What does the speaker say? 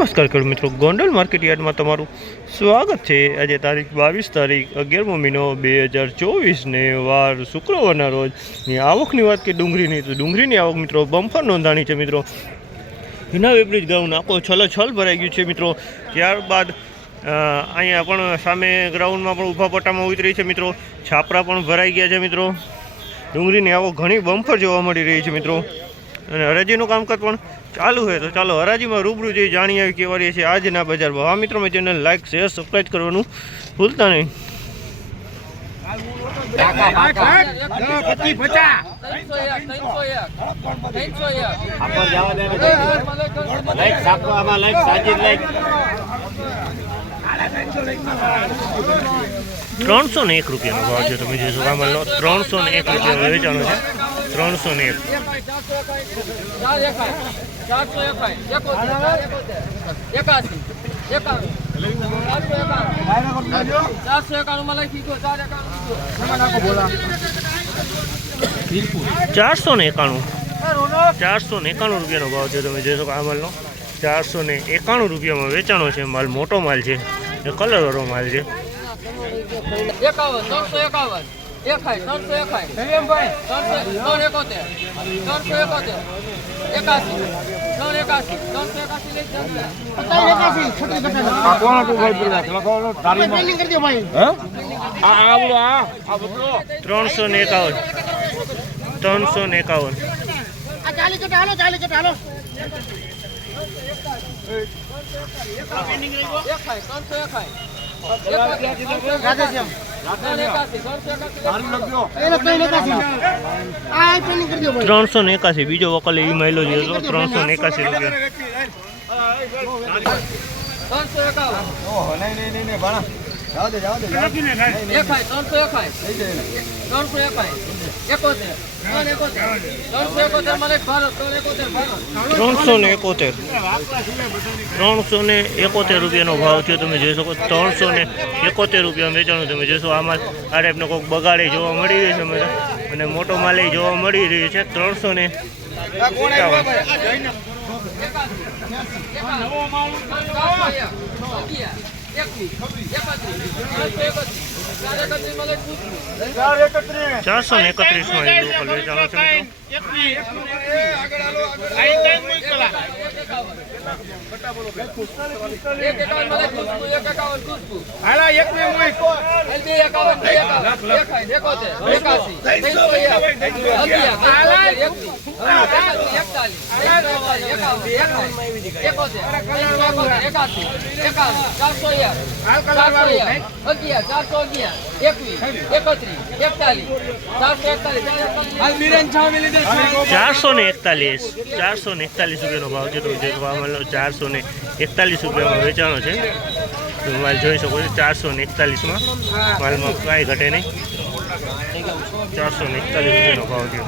નમસ્કાર ખેડૂત મિત્રો, ગોંડલ માર્કેટ યાર્ડમાં તમારું સ્વાગત છે. આજે તારીખ બાવીસ તારીખ અગિયારમો મહિનો બે હજાર ચોવીસને વાર શુક્રવારના રોજ. આવકની વાત કે ડુંગળીની, તો ડુંગળીની આવક મિત્રો બમ્ફર નોંધાણી છે મિત્રો. હિના વિપરીત ગ્રાઉન્ડ આખો છલો છલ ભરાઈ ગયું છે મિત્રો. ત્યારબાદ અહીંયા પણ સામે ગ્રાઉન્ડમાં પણ ઊભા પટ્ટામાં ઉતરી છે મિત્રો. છાપરા પણ ભરાઈ ગયા છે મિત્રો. ડુંગળીની આવક ઘણી બમ્ફર જોવા મળી રહી છે મિત્રો. અને હરાજીનું કામકાજ પણ ચાલુ હોય તો ચાલો હરાજીમાં રૂબરૂ જઈ જાણી આવી કેવા રહી છે આજના બજાર ભાવ. આ મિત્રો, મેં ચેનલ લાઈક શેર સબસ્ક્રાઈબ કરવાનું ભૂલતા નહીં. ત્રણસો ને એક રૂપિયાનો ભાવ છે, તમે જોઈ ત્રણસો ને એક રૂપિયા વેચાણો છે. ત્રણસો ને ચારસો ને એકાણું. ચારસો ને એકાણું રૂપિયાનો ભાવ છે, તમે જોઈ શકો આ માલનો. ચારસો ને એકાણું રૂપિયામાં વેચાણો છે, માલ, મોટો માલ છે એ કલરવાળો માલ છે. એકાવન, ત્રણસો એકાવન. એકાય ત્રણસો એકાય ત્રણસો ત્રણ એકોતેર. ત્રણસો એકોતેર. એકાસી ત્રણ એકાસી ત્રણસો એકાસી લઈ ત્રણસો ને એકાવન. ત્રણસો ને એકાવન. ત્રણસો એકાસી ત્રણસો ને એકાસી બીજો વકલ એવી મહિલો જે હતો ત્રણસો ને એકાસી રૂપિયા એકાય ત્રણસો એકાય. એકાય. એકોતેર. ત્રણસો ને એકોતેર. ત્રણસો ને એકોતેર રૂપિયાનો ભાવ થયો તમે જોઈ શકો. ત્રણસો ને એકોતેર રૂપિયા વેચાણું તમે જોશો આમાં આ ટાઈપનો કોઈક બગાડે જોવા મળી રહ્યો છે મને અને મોટો માલે જોવા મળી રહ્યો છે. ત્રણસો ને એકાવન. એકત્રીસ એકત્રીસ ચારસો ને એકત્રીસમાં એ લોકલ વેચાણો છે મિત્રો. ચારસો અગિયાર એકત્રીસ ચારસો એકતાલીસ ચારસો ને એકતાલીસ ચારસો ને એકતાલીસ રૂપિયાનો ભાવ છે. તો જે માલ ચારસો ને એકતાલીસ રૂપિયામાં વેચાણો છે. તો માલ જોઈ શકો છો ચારસો ને એકતાલીસમાં. માલમાં કાંઈ ઘટે નહીં. ચારસો ને એકતાલીસ રૂપિયાનો ભાવ છે.